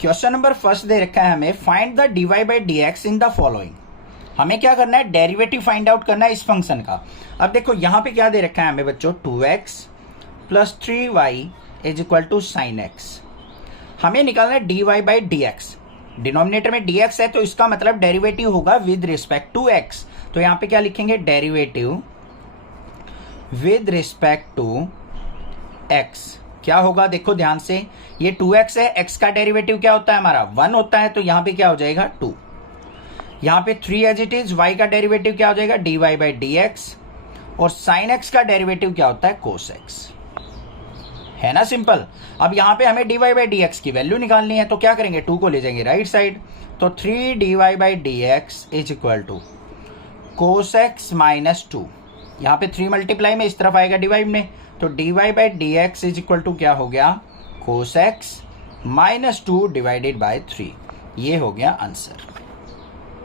Question number first they रखा है हमें, find the dy by d x in the following. हमें क्या करना है, डेरिवेटिव फाइंड आउट करना है इस फंक्शन का। अब देखो यहाँ पे क्या दे रखा है हमें बच्चों, 2x plus 3y is equal to sine x. हमें निकालना है dy by d x. Denominator में dx है तो इसका मतलब डेरिवेटिव होगा विद रिस्पेक्ट टू x। तो यहाँ पे क्या लिखेंगे, derivative with respect to x। क्या होगा देखो ध्यान से, ये 2x है, x का डेरिवेटिव क्या होता है हमारा 1 होता है, तो यहाँ पे क्या हो जाएगा 2। यहाँ पे 3 एज इट इज, y का डेरिवेटिव क्या हो जाएगा dy बाई डी एक्स, और साइन x का डेरिवेटिव क्या होता है कोस x। है ना सिंपल। अब यहाँ पे हमें dy बाई डी एक्स की वैल्यू निकालनी है, तो क्या करेंगे 2 को ले जाएंगे राइट साइड, तो 3 dy by d x is equal to cos x minus 2। यहाँ पे 3 मल्टीप्लाई में इस तरफ आएगा डिवाइड में, तो dy by d x is equal to क्या हो गया cos x minus 2 divided by 3। ये हो गया आंसर।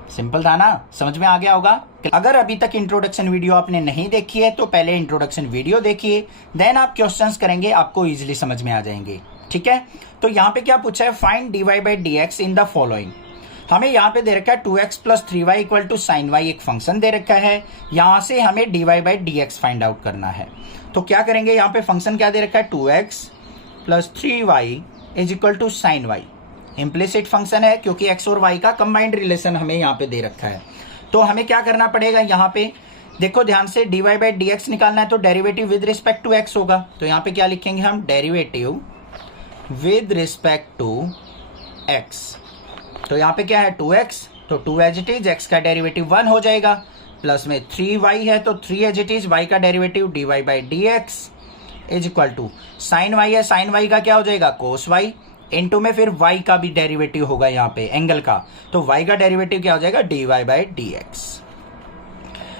सिंपल था ना, समझ में आ गया होगा। अगर अभी तक इंट्रोडक्शन वीडियो आपने नहीं देखी है तो पहले इंट्रोडक्शन वीडियो देखिए, देन आप क्वेश्चंस करेंगे, आपको इजीली समझ में आ जाएंगे। ठीक है, तो यहाँ पे क्या पूछा है, find dy by d x in the following. हमें यहाँ पे दे रखा है 2x plus 3y equal to sine y, एक फंक्शन दे रखा है। यहाँ से हमें dy by d x find out करना है। तो क्या करेंगे, यहाँ पे फंक्शन क्या दे रखा है 2x plus 3y is equal to sine y. Implicit function है क्योंकि x और y का कंबाइंड रिलेशन हमें यहाँ पे दे रखा है। तो हमें क्या करना पड़ेगा, यहाँ पे देखो ध्यान से, dy बाई डी एक्स निकालना है तो derivative with respect to x होगा। तो यहाँ पे क्या लिखेंगे हम, derivative with respect to x। तो यहाँ पे क्या है 2x, तो 2 एज इट इज, x का डेरिवेटिव 1 हो जाएगा, प्लस में 3y है तो 3 एज इट इज, y का derivative dy by d x is equal to sine y है, साइन y का क्या हो जाएगा कोस y, इनटू में फिर y का भी डेरिवेटिव होगा यहाँ पे एंगल का, तो y का डेरिवेटिव क्या हो जाएगा dy बाई डी एक्स।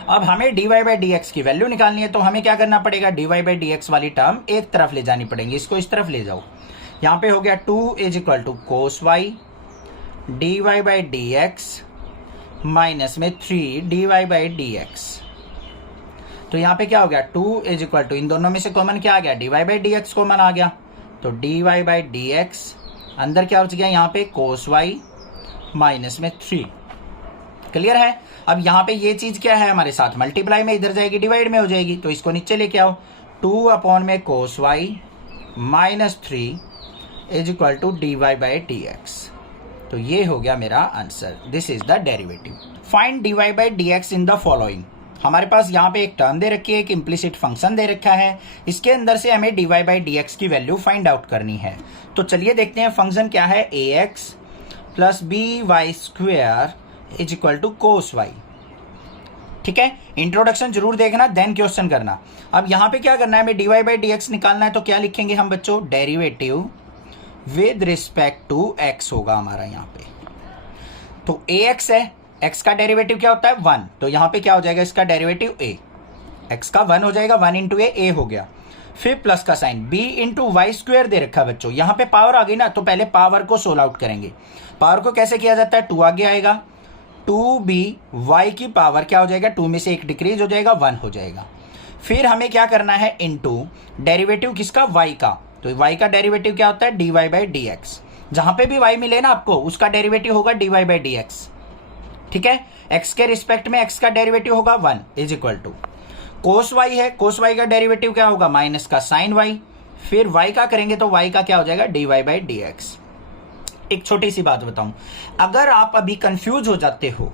अब हमें dy बाई डी एक्स की वैल्यू निकालनी है, तो हमें क्या करना पड़ेगा, dy बाई डी एक्स वाली टर्म एक तरफ ले जानी पड़ेगी, इसको इस तरफ ले जाओ। यहाँ पे हो गया 2 is equal to cos y dy by d x minus में 3 dy बाई डी एक्स। तो यहाँ पे क्या हो गया 2 इज इक्वल टू, इन दोनों में से कॉमन क्या आ गया, dy by d x common आ गया, तो dy बाई डी एक्स अंदर क्या बच गया यहाँ पे कोस y माइनस में 3। क्लियर है। अब यहाँ पे ये चीज क्या है हमारे साथ, मल्टीप्लाई में इधर जाएगी डिवाइड में हो जाएगी, तो इसको नीचे लेके आओ, 2 अपॉन में cos y minus 3 is equal to dy by d x. तो ये हो गया मेरा answer, this is the derivative. Find dy by d x in the following. हमारे पास यहाँ पे एक टर्म दे रखी है, एक इम्प्लिसिट फंक्शन दे रखा है, इसके अंदर से हमें dy बाई डी एक्स की वैल्यू फाइंड आउट करनी है। तो चलिए देखते हैं फंक्शन क्या है, ax plus b y square is equal to cos y. ठीक है, इंट्रोडक्शन जरूर देखना देन क्वेश्चन करना। अब यहाँ पे क्या करना है, हमें dy बाई डी एक्स निकालना है, तो क्या लिखेंगे हम बच्चों, derivative with respect to x होगा हमारा यहाँ पे। तो ax है, x का डेरिवेटिव क्या होता है 1, तो यहाँ पे क्या हो जाएगा इसका डेरिवेटिव a, x का 1 हो जाएगा, 1 इंटू ए हो गया, फिर प्लस का sine b into y square दे रखा है बच्चों। यहाँ पे पावर आ गई ना, तो पहले पावर को सोल्व आउट करेंगे। पावर को कैसे किया जाता है, 2 आगे आएगा, 2b y की पावर क्या हो जाएगा, 2 में से 1 डिक्रीज हो जाएगा, 1 हो जाएगा। फिर हमें क्या करना है, इंटू डेरिवेटिव किसका, y का, तो y का डेरिवेटिव क्या होता है dy बाई डी एक्स। जहां पे भी y मिले ना आपको, उसका डेरिवेटिव होगा dy बाई डी एक्स। ठीक है, x के रिस्पेक्ट में x का डेरिवेटिव होगा 1 is equal to cos y है, कोस y का डेरिवेटिव क्या होगा माइनस का साइन y, फिर y का करेंगे तो y का क्या हो जाएगा dy बाई डी एक्स। एक छोटी सी बात बताऊं, अगर आप अभी कंफ्यूज हो जाते हो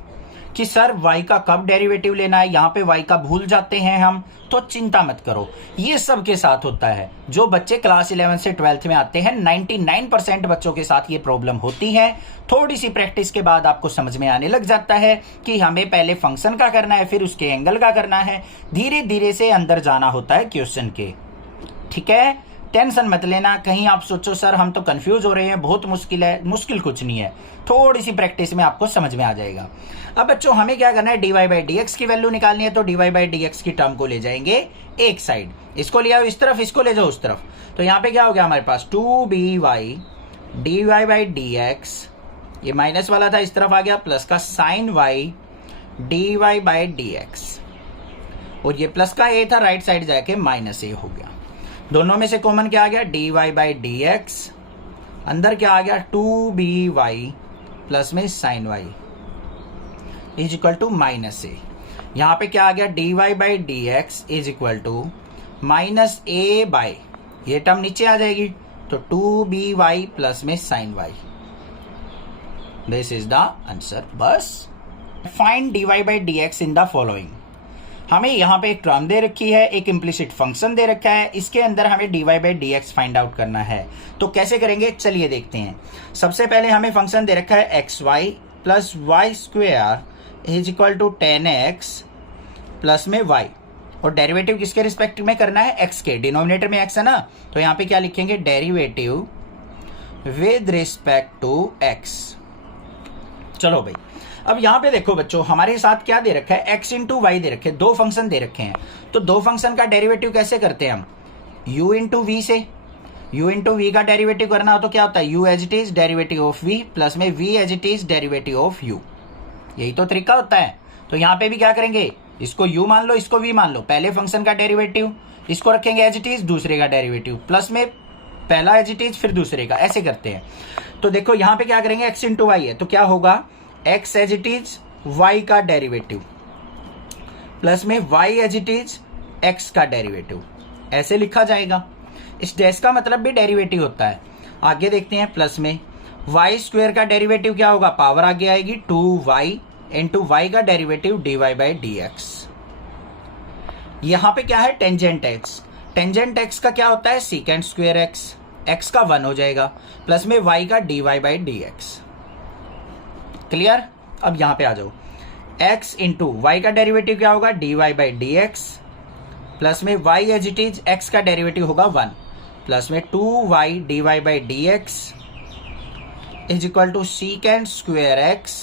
कि सर y का कब डेरिवेटिव लेना है, यहाँ पे y का भूल जाते हैं हम, तो चिंता मत करो, ये सबके साथ होता है। जो बच्चे क्लास 11 से 12th में आते हैं 99% बच्चों के साथ ये प्रॉब्लम होती है। थोड़ी सी प्रैक्टिस के बाद आपको समझ में आने लग जाता है कि हमें पहले फंक्शन का करना है, फिर उसके एंगल का करना है, धीरे धीरे से अंदर जाना होता है क्वेश्चन के। ठीक है, टेंशन मत लेना, कहीं आप सोचो सर हम तो कंफ्यूज हो रहे हैं, बहुत मुश्किल है, मुश्किल कुछ नहीं है, थोड़ी सी प्रैक्टिस में आपको समझ में आ जाएगा। अब बच्चों हमें क्या करना है, dy बाई डी एक्स की वैल्यू निकालनी है, तो dy बाई डी एक्स की टर्म को ले जाएंगे एक साइड, इसको ले आओ इस तरफ, इसको ले जाओ उस तरफ। तो यहाँ पे क्या हो गया हमारे पास 2by dy by d x, ये माइनस वाला था इस तरफ आ गया, प्लस का sine y dy by d x, और ये प्लस का a था राइट साइड जाके माइनस a हो गया। दोनों में से कॉमन क्या आ गया dy बाई डी एक्स, अंदर क्या आ गया 2by प्लस में sine y is equal to minus a. यहां पे क्या आ गया dy/dx is equal to minus a by, ये टर्म नीचे आ जाएगी तो 2by प्लस में sine y. This is the answer. बस find dy/dx in the following. हमें यहाँ पे एक टर्म दे रखी है, एक इम्प्लिसिट फंक्शन दे रखा है, इसके अंदर हमें dy/dx फाइंड आउट करना है। तो कैसे करेंगे चलिए देखते हैं। सबसे पहले हमें फंक्शन दे रखा है xy plus y square is equal to 10x plus में y, और डेरिवेटिव किसके रिस्पेक्ट में करना है x के, डिनोमिनेटर में x है ना, तो यहाँ पे क्या लिखेंगे derivative with respect to x। चलो भाई अब यहां पे देखो बच्चों हमारे साथ क्या दे रखा है x इंटू वाई दे रखे, दो फंक्शन दे रखे हैं। तो दो फंक्शन का डेरिवेटिव कैसे करते हैं हम, u इंटू वी से। u इंटू वी का डेरिवेटिव करना हो तो क्या होता है u as it is derivative of v plus में v as it is derivative of u, यही तो तरीका होता है। तो यहाँ पे भी क्या करेंगे, इसको u मान लो इसको v मान लो, पहले फंक्शन का डेरिवेटिव इसको रखेंगे एज इट इज, दूसरे का डेरिवेटिव प्लस में पहला एज इट इज फिर दूसरे का, ऐसे करते हैं। तो देखो यहाँ पे क्या करेंगे x इंटू वाई है तो क्या होगा x as it is y का डेरिवेटिव प्लस में y as it is x का डेरिवेटिव, ऐसे लिखा जाएगा। इस डैश का मतलब भी डेरिवेटिव होता है। आगे देखते हैं, प्लस में y स्क्वायर का डेरिवेटिव क्या होगा, पावर आगे आएगी 2y इंटू वाई का डेरिवेटिव dy/dx। यहां पे क्या है टेंजेंट x, टेंजेंट x का क्या होता है सीकेंट स्क्वायर x का 1 हो जाएगा प्लस में y का dy/dx। क्लियर। अब यहां पे आ जाओ, x इंटू वाई का डेरिवेटिव क्या होगा dy/dx प्लस में y as it is x का डेरिवेटिव होगा 1 प्लस में 2y dy/dx is equal to secant square x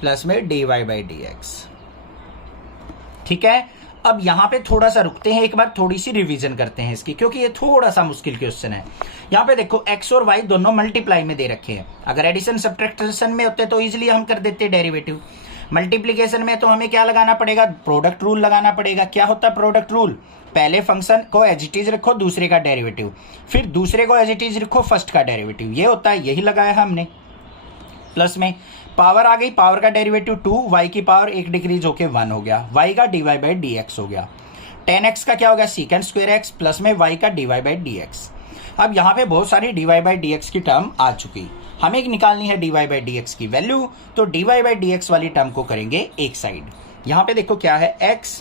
plus में dy/dx। ठीक है। अब यहां पे थोड़ा सा रुकते हैं, एक बार थोड़ी सी रिवीजन करते हैं इसकी, क्योंकि ये थोड़ा सा मुश्किल क्वेश्चन है। यहां पे देखो x और y दोनों मल्टीप्लाई में दे रखे हैं। अगर एडिशन सब्ट्रैक्शन में होते तो इजीली हम कर देते डेरिवेटिव। मल्टीप्लीकेशन में तो हमें क्या लगाना पड़ेगा, प्रोडक्ट रूल लगाना पड़ेगा। क्या होता है प्रोडक्ट रूल, पहले फंक्शन को एज इट इज रखो दूसरे का डेरिवेटिव, फिर दूसरे को एज इट इज रखो फर्स्ट का डेरिवेटिव, ये होता है, यही लगाया हमने। प्लस में पावर आ गई, पावर का डेरिवेटिव 2, y की पावर 1 डिक्रीज होके 1 हो गया, y का dy/dx हो गया। 10x का क्या हो गया सीकेंट स्क्वायर x प्लस में y का dy/dx। अब यहाँ पे बहुत सारी dy/dx की टर्म आ चुकी, हमें निकालनी है dy/dx की वैल्यू, तो dy/dx वाली टर्म को करेंगे एक साइड। यहाँ पे देखो क्या है x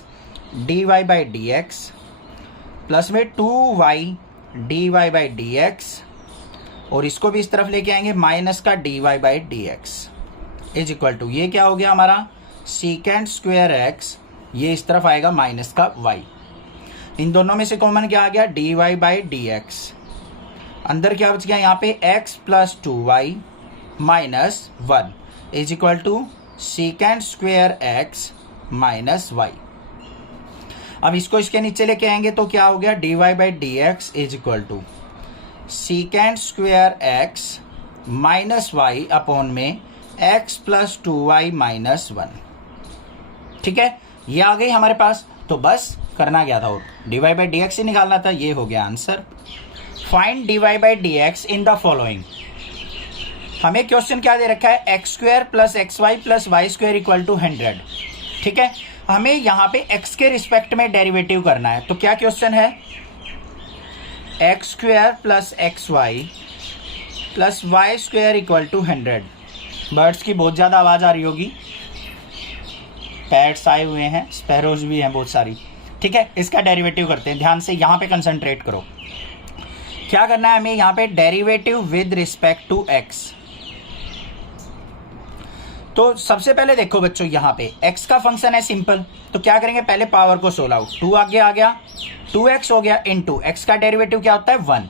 dy/dx प्लस में 2y dy/dx, और इसको भी इस तरफ लेके आएंगे माइनस का dy/dx इज इक्वल टू, ये क्या हो गया हमारा सीकेंट स्क्वायर x, ये इस तरफ आएगा माइनस का y। इन दोनों में से कॉमन क्या आ गया dy/dx, अंदर क्या बच गया यहाँ पे x plus 2y minus 1 is equal to secant square x minus y। अब इसको इसके नीचे लेके आएंगे तो क्या हो गया dy/dx is equal to secant square x minus y upon में x प्लस 2y माइनस 1। ठीक है, ये आ गई हमारे पास। तो बस करना क्या था, dy/dx ही निकालना था, ये हो गया answer. Find dy/dx in the following. हमें क्वेश्चन क्या दे रखा है x square plus xy plus y square equal to 100। ठीक है, हमें यहाँ पे x के रिस्पेक्ट में डेरिवेटिव करना है। तो क्या क्वेश्चन है x square plus xy plus y square equal to 100। Birds की बहुत ज़्यादा आवाज़ आ रही होगी, पैट्स आए हुए हैं, स्पैरोज भी हैं बहुत सारी। ठीक है, इसका डेरिवेटिव करते हैं, ध्यान से यहाँ पे कंसंट्रेट करो। क्या करना है हमें यहाँ पे derivative with respect to x। तो सबसे पहले देखो बच्चों यहाँ पे x का फंक्शन है सिंपल, तो क्या करेंगे पहले पावर को सोल्व आउट, 2 आगे आ गया 2x हो गया इंटू x का डेरिवेटिव क्या होता है 1,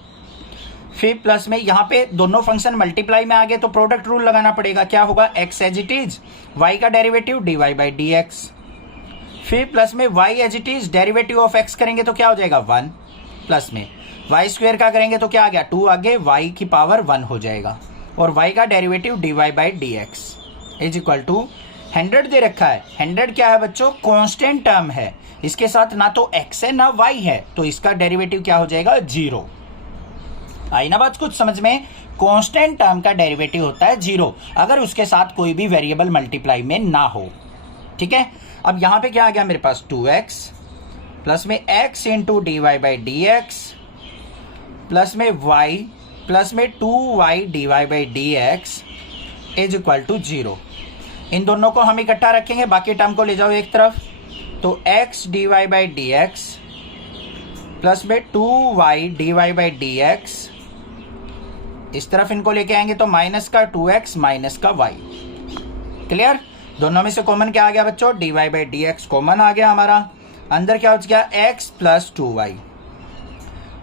फिर प्लस में यहाँ पे दोनों फंक्शन मल्टीप्लाई में आ गए तो प्रोडक्ट रूल लगाना पड़ेगा। क्या होगा x as it is y का डेरिवेटिव dy/dx, फिर प्लस में y as it is derivative of x करेंगे तो क्या हो जाएगा 1, प्लस में y स्क्वायर का करेंगे तो क्या आ गया 2 आगे y की पावर 1 हो जाएगा, और y का derivative dy/dx is equal to 100 दे रखा है। 100 क्या है बच्चों कांस्टेंट टर्म है, इसके साथ ना तो x है ना y है, तो इसका डेरिवेटिव क्या हो जाएगा 0। आई ना बात कुछ समझ में। कांस्टेंट टर्म का डेरिवेटिव होता है 0 अगर उसके साथ कोई भी वेरिएबल मल्टीप्लाई में ना हो। ठीक है, अब यहां पे क्या आ गया मेरे पास 2x प्लस में x into d y by d x plus में y प्लस में 2y d y by d x is equal to 0। इन दोनों को हम इकट्ठा रखेंगे, बाकी टर्म को ले जाओ एक तरफ, तो x d y by d x plus में 2y d y by d x, इस तरफ इनको लेके आएंगे तो माइनस का 2x माइनस का y। क्लियर? दोनों में से कॉमन क्या आ गया बच्चों? D y by d x common आ गया हमारा। अंदर क्या हो गया? x plus 2y।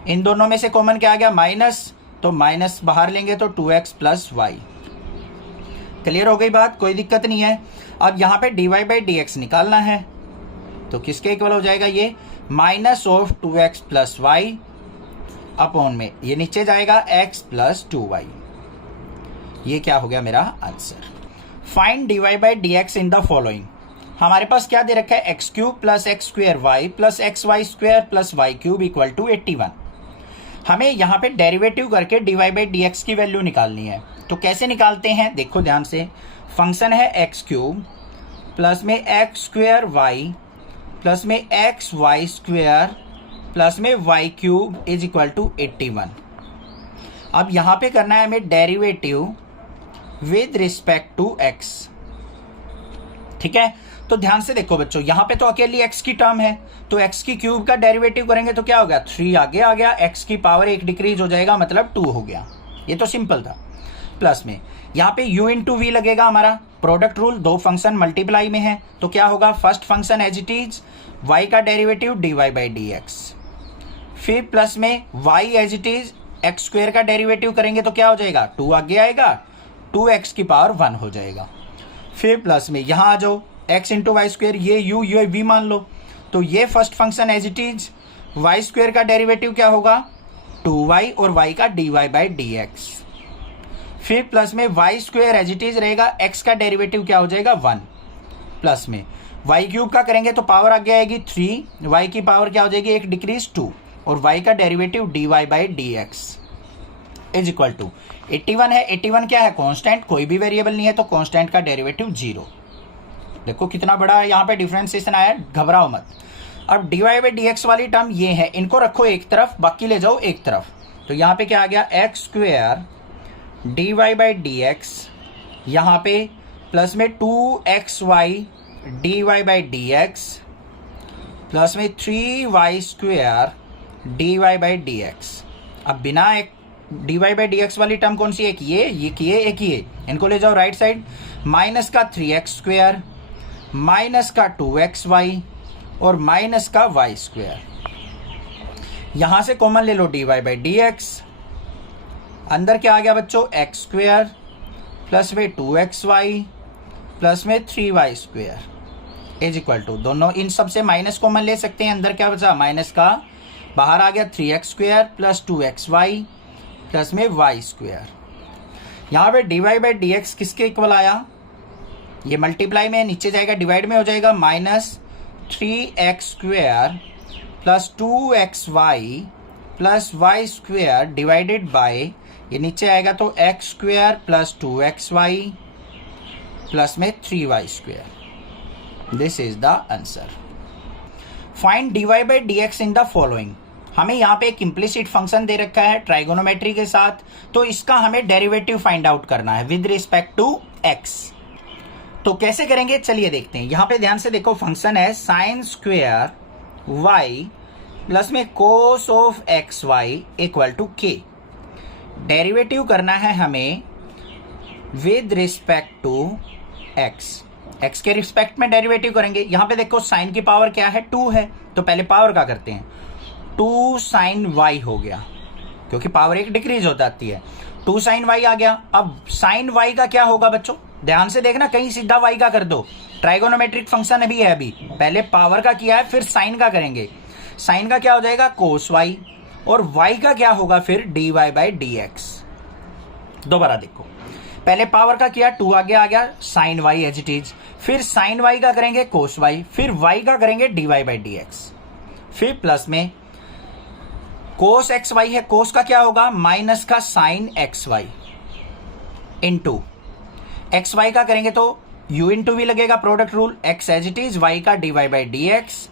इन दोनों में से कॉमन क्या आ गया? माइनस, तो माइनस बाहर लेंगे तो 2x प्लस y। क्लियर हो गई बात? कोई दिक्कत नहीं है। अब यहाँ पे d y by d x निकालना है, तो किसके इक्वल हो जाएगा ये? Minus of 2x plus y upon में ये नीचे जाएगा x प्लस 2y। ये क्या हो गया मेरा answer. Find d y by d x in the following. हमारे पास क्या दे रखा है? X cube plus x square y plus x y square plus y cube equal to 81। हमें यहाँ पे डेरिवेटिव करके d y by d x की वैल्यू निकालनी है। तो कैसे निकालते हैं देखो ध्यान से। फंक्शन है एक्स क्यूब प्लस में एक्स स्क्वेयर वाई प्लस में एक्स वाई स्क्वेयर प्लस में y cube is equal to 81। अब यहाँ पे करना है हमें derivative with respect to x. ठीक है, तो ध्यान से देखो बच्चों, यहाँ पे तो अकेली x की टर्म है, तो x की क्यूब का डेरिवेटिव करेंगे तो क्या हो गया? 3 आगे आ गया, x की पावर 1 डिक्रीज हो जाएगा, मतलब 2 हो गया। ये तो सिंपल था। प्लस में यहाँ पे u इंटू वी लगेगा हमारा। प्रोडक्ट रूल, दो फंक्शन मल्टीप्लाई में है तो क्या होगा? First function as it is y का derivative d y by d x, फिर प्लस में y as it is x square का डेरिवेटिव करेंगे तो क्या हो जाएगा? 2 आगे आएगा, 2x की पावर 1 हो जाएगा। फिर प्लस में यहाँ आ जाओ, x इंटू वाई स्क्वेयर, ये u ये v मान लो, तो ये first function as it is y square का डेरिवेटिव क्या होगा? 2y और y का d y by d x. फिर प्लस में y square as it is रहेगा, x का डेरिवेटिव क्या हो जाएगा? 1। प्लस में वाई क्यूब का करेंगे तो पावर आगे आएगी 3, वाई की पावर क्या हो जाएगी? 1 डिक्रीज 2, और वाई का derivative d y by d x is equal to 81 है। 81 क्या है? कांस्टेंट, कोई भी वेरिएबल नहीं है तो कांस्टेंट का डेरिवेटिव 0। देखो कितना बड़ा यहाँ पे डिफरेंशिएशन आया, घबराओ मत। अब d y by d x वाली टर्म ये है, इनको रखो एक तरफ, बाकी ले जाओ एक तरफ। तो यहाँ पे क्या आ गया? X square d y by d x, यहाँ पे प्लस में 2xy d y by d x plus में 3y square d y by d x. अब बिना एक d y by d x वाली टर्म कौन सी? एक ये एक ये, इनको ले जाओ राइट साइड। माइनस का 3x स्क्वेयर माइनस का 2xy और माइनस का y स्क्वेयर। यहां से कॉमन ले लो d y by d x. अंदर क्या आ गया बच्चों? एक्स स्क्वेयर प्लस में 2xy प्लस में 3y square is equal to, दोनों इन सब से माइनस कॉमन ले सकते हैं। अंदर क्या बचा? माइनस का बाहर आ गया 3x square plus 2xy plus में y स्क्वेयर। यहाँ पे d y by d x किसके इक्वल आया? ये मल्टीप्लाई में, नीचे जाएगा डिवाइड में हो जाएगा, minus 3x square plus 2xy plus y square divided by, ये नीचे आएगा तो x square plus 2xy plus में 3y square. This is the answer. Find d y by d x in the following. हमें यहाँ पे एक इम्प्लिसिट फंक्शन दे रखा है ट्राइगोनोमेट्री के साथ, तो इसका हमें डेरिवेटिव फाइंड आउट करना है विद रिस्पेक्ट टू x। तो कैसे करेंगे चलिए देखते हैं। यहाँ पे ध्यान से देखो, फंक्शन है साइन स्क्वेयर y प्लस में cos of x y equal to k। Derivative करना है हमें विद रिस्पेक्ट टू x के रिस्पेक्ट में डेरिवेटिव करेंगे। यहाँ पे देखो साइन की पावर क्या है? 2 है, तो पहले पावर का करते हैं। 2 साइन वाई हो गया, क्योंकि पावर 1 डिक्रीज हो जाती है। 2 साइन वाई आ गया। अब साइन वाई का क्या होगा बच्चों? ध्यान से देखना, कहीं सीधा वाई का कर दो। ट्राइगोनोमेट्रिक फंक्शन अभी है, अभी पहले पावर का किया है, फिर साइन का करेंगे। साइन का क्या हो जाएगा? कोस वाई, और वाई का क्या होगा फिर? D y by d x. दोबारा देखो, पहले पावर का किया, 2 आगे आ गया, sine y as it is, फिर साइन वाई का करेंगे कोस वाई, फिर वाई का करेंगे d y by d x, फिर प्लस में कोस एक्स वाई है, कोस का क्या होगा? माइनस का sine x y, into x y का करेंगे तो u इंटू वी लगेगा, product rule, x as it is y का dy बाई डी एक्स,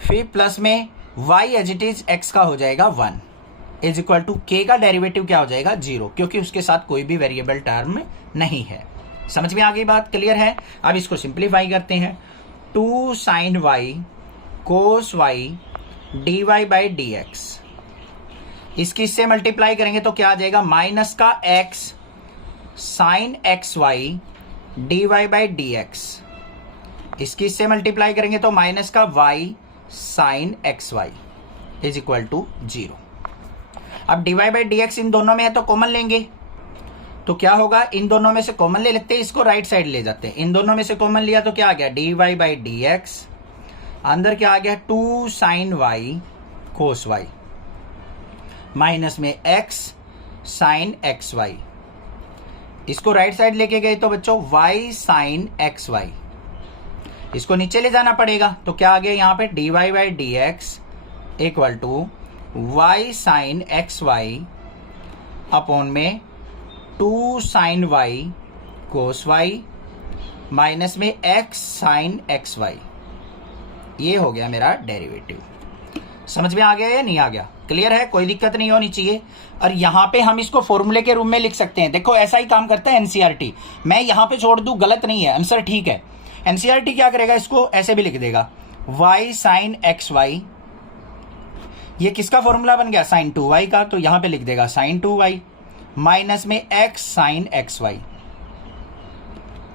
फिर प्लस में y as it is x का हो जाएगा 1 इज इक्वल टू k का डेरिवेटिव क्या हो जाएगा 0, क्योंकि उसके साथ कोई भी वेरिएबल टर्म नहीं है। समझ में आ गई बात, क्लियर है। अब इसको सिंप्लीफाई करते हैं, 2 sine y cos y dy by d x, इसकी इससे मल्टीप्लाई करेंगे तो क्या आ जाएगा माइनस का x sine x y d y by d x, इसकी इससे मल्टीप्लाई करेंगे तो माइनस का y sine x y is equal to 0। अब d y by d x इन दोनों में है तो कॉमन लेंगे, तो क्या होगा, इन दोनों में से कॉमन ले लेते हैं, इसको राइट साइड ले जाते हैं। इन दोनों में से कॉमन लिया तो क्या आ गया d y by d x, अंदर क्या आ गया 2 sine y cos y, minus में x साइन एक्स वाई, इसको राइट साइड लेके गए तो बच्चों y साइन एक्स वाई, इसको नीचे ले जाना पड़ेगा तो क्या आ गया यहाँ पे d y by d x equal to y sine x y upon में 2 sine y cos y minus में x साइन एक्स वाई। ये हो गया मेरा डेरिवेटिव। समझ में आ गया या नहीं आ गया, क्लियर है, कोई दिक्कत नहीं होनी चाहिए। और यहाँ पे हम इसको फॉर्मूले के रूप में लिख सकते हैं, देखो ऐसा ही काम करता है एनसीईआरटी, मैं यहाँ पे छोड़ दूं गलत नहीं है, आंसर ठीक है। एनसीईआरटी क्या करेगा, इसको ऐसे भी लिख देगा y साइन एक्स वाई, ये किसका फॉर्मूला बन गया साइन 2y का, तो यहाँ पे लिख देगा साइन 2y माइनस में x साइन एक्स वाई,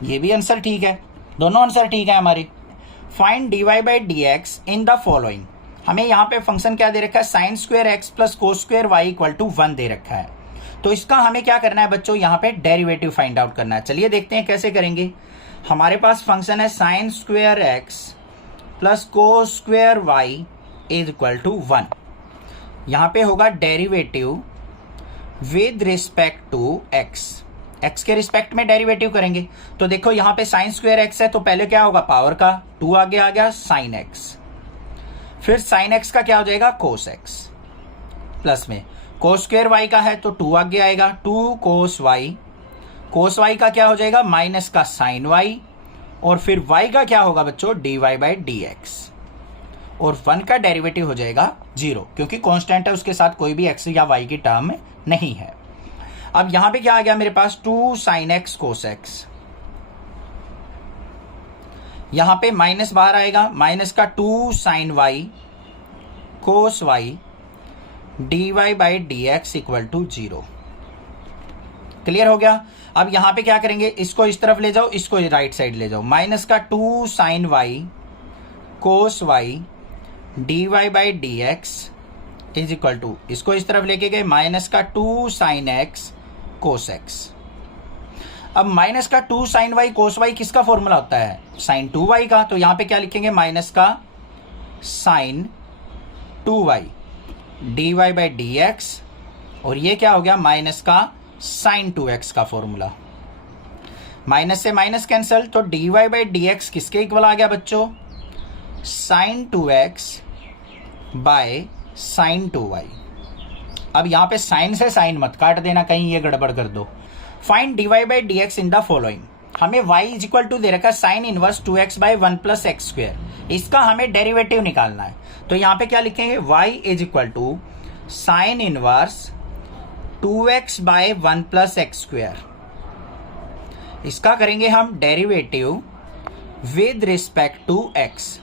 ये भी आंसर ठीक है, दोनों आंसर ठीक है हमारे। Find dy by d x in the following, हमें यहाँ पे फंक्शन क्या दे रखा है sine square x plus cos square y equal to 1 दे रखा है, तो इसका हमें क्या करना है बच्चों, यहाँ पे डेरिवेटिव फाइंड आउट करना है। चलिए देखते हैं कैसे करेंगे। हमारे पास फंक्शन है sine square x plus cos square y is equal to 1, यहाँ पे होगा derivative with respect to x, x के रिस्पेक्ट में डेरिवेटिव करेंगे। तो देखो यहाँ पे साइन स्क्वायर एक्स है तो पहले क्या होगा पावर का 2 आगे आ गया साइन एक्स, फिर साइन एक्स का क्या हो जाएगा कोस एक्स, प्लस में कोस स्क्वायर वाई का है तो 2 आगे आएगा 2 कोस वाई का क्या हो जाएगा माइनस का साइन वाई, और फिर वाई का क्या होगा बच्चों d y by d x, और 1 का डेरिवेटिव हो जाएगा 0, क्योंकि कांस्टेंट है उसके साथ कोई भी एक्स या वाई की टर्म नहीं है। अब यहां पे क्या आ गया मेरे पास 2 साइन एक्स कोस एक्स, यहां पे माइनस बाहर आएगा, माइनस का 2 sine y cos y d y by d x equal to 0। Clear हो गया। अब यहां पे क्या करेंगे, इसको इस तरफ ले जाओ, इसको राइट साइड ले जाओ, माइनस का 2 sine y cos y d y by d x is equal to, इसको इस तरफ लेके गए माइनस का 2 साइन एक्स कोस एक्स। अब माइनस का 2 साइन वाई कोस वाई किसका फॉर्मूला होता है साइन 2y का, तो यहां पे क्या लिखेंगे माइनस का sine 2y d y by d x, और ये क्या हो गया माइनस का साइन 2x का फॉर्मूला, माइनस से माइनस कैंसल, तो d y by d x किसके इक्वल आ गया बच्चों sign 2x by sine 2y। अब यहां पे साइन से साइन मत काट देना, कहीं ये गड़बड़ कर दो। Find d y by d x in the following, हमें y इज इक्वल टू दे रखा है sine inverse 2x by 1 plus x square, इसका हमें डेरिवेटिव निकालना है। तो यहाँ पे क्या लिखेंगे y is equal to sine inverse 2x by 1 plus x square, इसका करेंगे हम derivative with respect to x।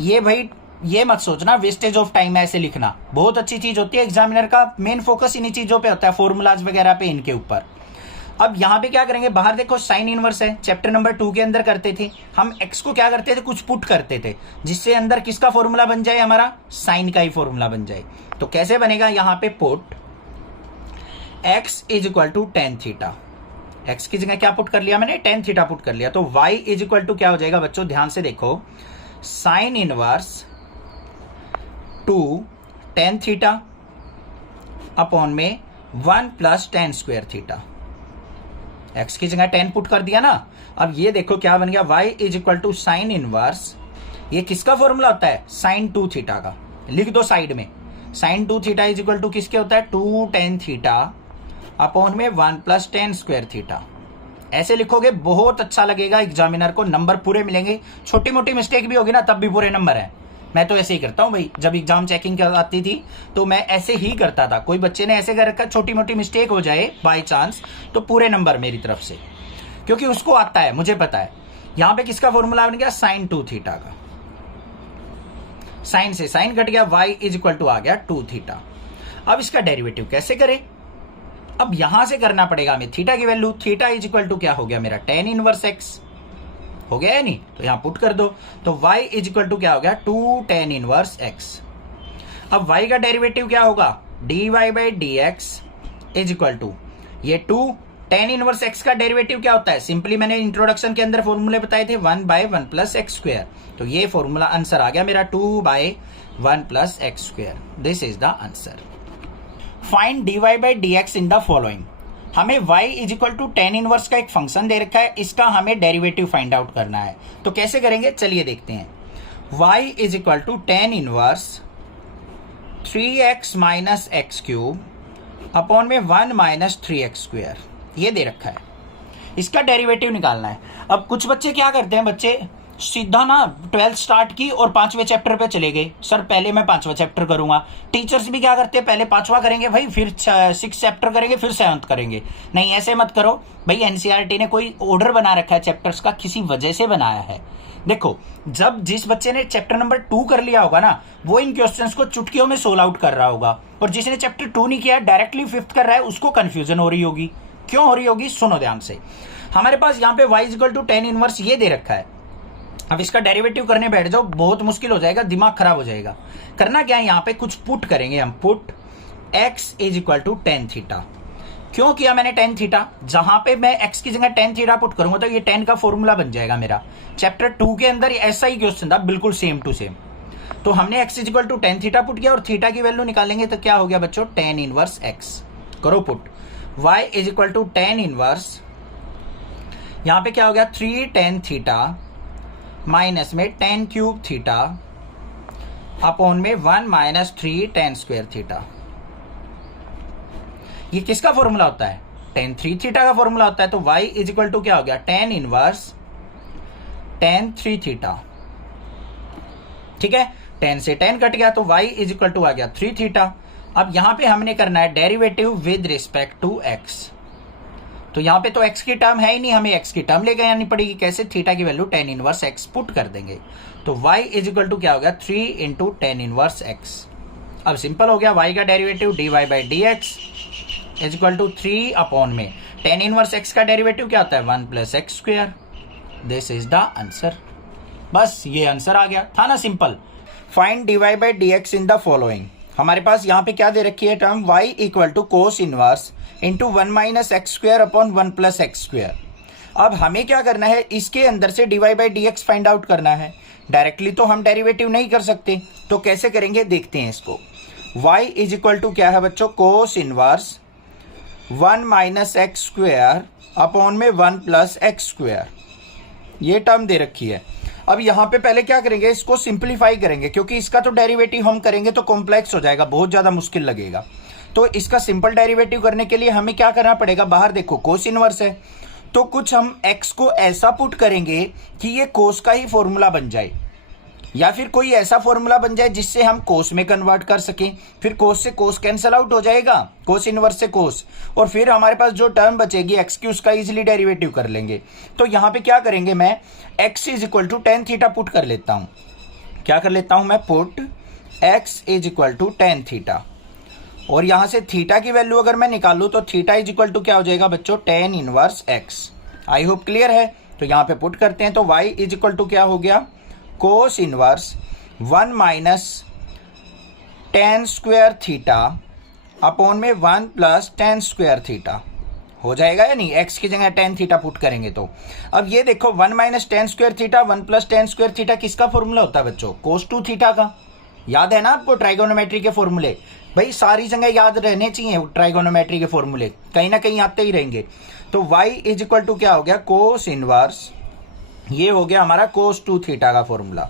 ये भाई ये मत सोचना वेस्टेज ऑफ टाइम है ऐसे लिखना, बहुत अच्छी चीज होती है, एग्जामिनर का मेन फोकस इन्हीं चीजों पे होता है, फॉर्मूलाज वगैरह पे, इनके ऊपर। अब यहाँ पे क्या करेंगे, बाहर देखो साइन इनवर्स है, चैप्टर नंबर 2 के अंदर करते थे हम, एक्स को क्या करते थे कुछ पुट करते थे, जिससे अंदर किसका फॉर्मूला बन जाए हमारा साइन का ही फॉर्मूला बन जाए। तो कैसे बनेगा, यहाँ पे put x is equal to tan theta, x की जगह क्या पुट कर लिया मैंने टेन थीटा पुट कर लिया, तो वाई इज इक्वल टू क्या हो जाएगा बच्चों ध्यान से देखो sign inverse 2 tan theta upon में 1 plus tan square theta, x की जगह 10 पुट कर दिया ना। अब ये देखो क्या बन गया y is equal to sine inverse, ये किसका फॉर्मूला होता है साइन 2 थीटा का, लिख दो साइड में, sine 2 theta is equal to किसके होता है 2 टेन थीटा अपॉन में 1 प्लस टेन स्क्वायर थीटा। ऐसे लिखोगे बहुत अच्छा लगेगा, एग्जामिनर को नंबर पूरे मिलेंगे। छोटी मोटी मिस्टेक भी होगी ना तब भी पूरे नंबर है। मैं तो ऐसे ही करता हूँ भाई, जब एग्जाम चेकिंग आती थी तो मैं ऐसे ही करता था। कोई बच्चे ने ऐसे कर रखा, छोटी मोटी मिस्टेक हो जाए बाय चांस तो पूरे नंबर मेरी तरफ से, क्योंकि उसको आता है, मुझे पता है। यहां पे किसका फॉर्मूला बन गया, साइन 2 थीटा का। साइन से साइन कट गया, y इज इक्वल टू आ गया 2 थीटा। अब इसका डेरिवेटिव कैसे करें, अब यहां से करना पड़ेगा हमें थीटा की value. Theta is equal to क्या हो गया मेरा, tan इनवर्स x हो गया है नहीं, तो यहां पुट कर दो। तो y इज इक्वल टू क्या हो गया, 2 tan इनवर्स x। अब y का डेरिवेटिव क्या होगा, dy by d x is equal to ये 2 tan इनवर्स x का डेरिवेटिव क्या होता है, सिंपली मैंने इंट्रोडक्शन के अंदर फॉर्मूले बताए थे, 1 बाय 1 प्लस एक्स स्क्वायर। तो ये फॉर्मूला आंसर आ गया मेरा 2 by 1 plus x square. This is the answer. Find dy by d x in the following. हमें y is equal to tan inverse का एक फंक्शन दे रखा है, इसका हमें डेरिवेटिव फाइंड आउट करना है। तो कैसे करेंगे, चलिए देखते हैं। y is equal to tan inverse 3x minus x cube upon में 1 माइनस 3x स्क्वायर, ये दे रखा है। इसका डेरिवेटिव निकालना है। अब कुछ बच्चे क्या करते हैं, बच्चे सीधा ना 12th स्टार्ट की और 5वें चैप्टर पे चले गए, सर पहले मैं 5वां चैप्टर करूंगा। टीचर्स भी क्या करते हैं, पहले 5वां करेंगे भाई, फिर 6 चैप्टर करेंगे, फिर 7th करेंगे। नहीं, ऐसे मत करो भाई। एनसीईआरटी ने कोई ऑर्डर बना रखा है चैप्टर्स का, किसी वजह से बनाया है। देखो, जब जिस बच्चे ने चैप्टर नंबर 2 कर लिया होगा ना, वो इन क्वेश्चंस को चुटकियों में सोल्व आउट कर रहा होगा, और जिसने चैप्टर 2 नहीं किया, डायरेक्टली 5th कर रहा है, उसको कंफ्यूजन हो रही होगी। क्यों हो रही होगी, सुनो ध्यान से। हमारे पास यहाँ पे y equal to tan inverse ये दे रखा है। अब इसका डेरिवेटिव करने बैठ जाओ, बहुत मुश्किल हो जाएगा, दिमाग खराब हो जाएगा। करना क्या है, यहाँ पे कुछ पुट करेंगे हम। Put x is equal to tan theta. क्यों किया मैंने टेन थीटा, जहां पे मैं x की जगह टेन थीटा पुट करूंगा तो ये 10 का फॉर्मूला बन जाएगा मेरा। चैप्टर 2 के अंदर ऐसा ही क्वेश्चन था, बिल्कुल सेम टू सेम। तो हमने x is equal to tan theta put किया, और थीटा की वैल्यू निकालेंगे तो क्या हो गया बच्चों, टेन इनवर्स x। करो put. y is equal to tan inverse, यहां पे क्या हो गया, 3 tan थीटा माइनस में 10 क्यूब थीटा अपॉन में 1 माइनस 3 tan स्क्वायर थीटा। ये किसका फॉर्मूला होता है, tan 3 थीटा का फॉर्मूला होता है। तो y इज इक्वल टू क्या हो गया, tan इनवर्स tan 3 थीटा। ठीक है, 10 से 10 कट गया, तो y इज इक्वल टू आ गया 3 थीटा। अब यहां पे हमने करना है derivative with respect to x। तो यहां पे तो x की टर्म है ही नहीं, हमें x की टर्म लेके आनी पड़ेगी। कैसे, थीटा की value ten inverse x put कर देंगे। तो y इज इक्वल टू क्या हो गया, 3 इंटू टेन इनवर्स x। अब सिंपल हो गया, y का derivative dy by d x is equal to 3 upon में टेन इनवर्स x का डेरिवेटिव क्या होता है, 1 plus x square. This is the answer. बस ये आंसर आ गया, था ना simple. Find dy by d x in the following. हमारे पास यहाँ पे क्या दे रखी है term, y equal to cos inverse into 1 minus x square upon 1 plus x square. अब हमें क्या करना है, इसके अंदर से dy by d x find out करना है। डायरेक्टली तो हम डेरिवेटिव नहीं कर सकते, तो कैसे करेंगे देखते हैं इसको। y इज इक्वल टू क्या है बच्चों, cos inverse 1 minus x square upon में 1 प्लस एक्स स्क्वायर, ये टर्म दे रखी है। अब यहां पे पहले क्या करेंगे, इसको सिंप्लीफाई करेंगे, क्योंकि इसका तो डेरिवेटिव हम करेंगे तो कॉम्प्लेक्स हो जाएगा, बहुत ज्यादा मुश्किल लगेगा। तो इसका सिंपल डेरिवेटिव करने के लिए हमें क्या करना पड़ेगा, बाहर देखो कोस इनवर्स है, तो कुछ हम x को ऐसा पुट करेंगे कि ये कोस का ही फॉर्मूला बन जाए, या फिर कोई ऐसा फॉर्मूला बन जाए जिससे हम कोस में कन्वर्ट कर सकें। फिर कोस से कोस कैंसल आउट हो जाएगा, कोस इनवर्स से कोस, और फिर हमारे पास जो टर्म बचेगी x की, उसका इजीली डेरिवेटिव कर लेंगे। तो यहां पे क्या करेंगे, मैं x is equal to tan theta put कर लेता हूं। क्या कर लेता हूं मैं, put x is equal to tan theta, और यहां से थीटा की वैल्यू अगर मैं निकालूं तो थीटा इज इक्वल टू क्या हो जाएगा बच्चों, tan inverse x। I hope clear है। तो यहां पे पुट करते हैं, तो y इज इक्वल टू क्या हो गया, cos inverse 1 minus ten square theta upon में 1 प्लस टेन स्क्वायर थीटा हो जाएगा या नहीं, x की जगह टेन थीटा पुट करेंगे तो। अब ये देखो 1 minus ten square theta 1 plus tan square theta किसका फॉर्मूला होता है बच्चों, कोस 2 थीटा का। याद है ना आपको ट्राइगोनोमेट्री के फॉर्मूले, भाई सारी जगह याद रहने चाहिए ट्राइगोनोमेट्री के फॉर्मूले, कहीं ना कहीं आते ही रहेंगे। तो y इज इक्वल टू क्या हो गया, कोस इनवर्स, ये हो गया हमारा कोस 2 थीटा का फॉर्मूला।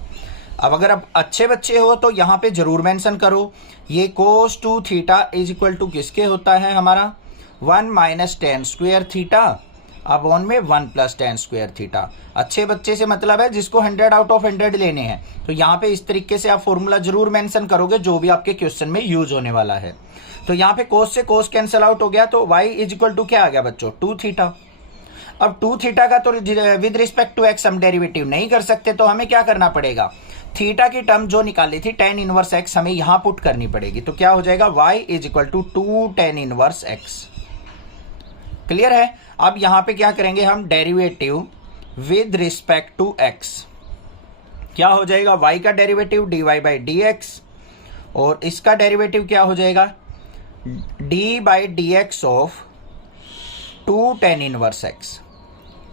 अब अगर आप अच्छे बच्चे हो तो यहां पे जरूर मेंशन करो, ये cos 2 theta is equal to किसके होता है हमारा, 1 minus ten square theta upon में 1 प्लस टेन स्क्वायर थीटा। अच्छे बच्चे से मतलब है जिसको 100 आउट ऑफ 100 लेने हैं। तो यहाँ पे इस तरीके से आप फॉर्मूला जरूर मेंशन करोगे जो भी आपके क्वेश्चन में यूज होने वाला है। तो यहाँ पे कोस से कोस कैंसिल आउट हो गया, तो y इज इक्वल टू क्या आ गया बच्चों, 2 थीटा। अब 2 थीटा का तो विद रिस्पेक्ट टू x हम डेरिवेटिव नहीं कर सकते, तो हमें क्या करना पड़ेगा, थीटा की टर्म जो निकाली थी tan इनवर्स x हमें यहां पुट करनी पड़ेगी। तो क्या हो जाएगा, y is equal to 2 tan inverse x। Clear है। अब यहां पे क्या करेंगे हम, derivative with respect to x। क्या हो जाएगा, y का derivative dy by d x, और इसका डेरिवेटिव क्या हो जाएगा, d by d x of 2 tan inverse x।